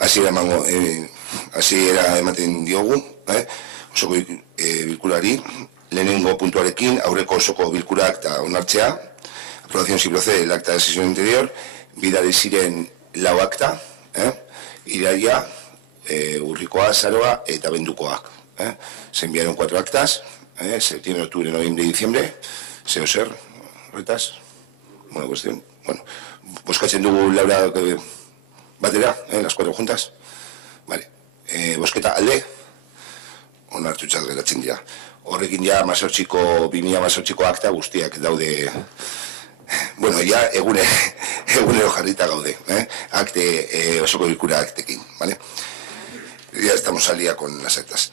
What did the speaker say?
hasiera ematen diogu, osoko bilkurari, lehenengo puntuarekin, aurreko osoko bilkurak eta onartzea, aprobación si procede el acta de sesión anterior, bidali ziren lau akta, iraila, urrikoa, azaroa eta bendukoak. Se enviaron 4 actas, septiembre, octubre, noviembre y diciembre, ser, retas, buena cuestión. Bueno, bozkatzen dugu Laura batera, las 4 juntas. Vale, bozketa alde, onartutzat geratzen dira. Horrekin ja 2018ko akta guztiak daude, bueno, ja egunero jarrita gaude, akte, osoko bilkura aktekin, vale? Ya estamos al día con las actas.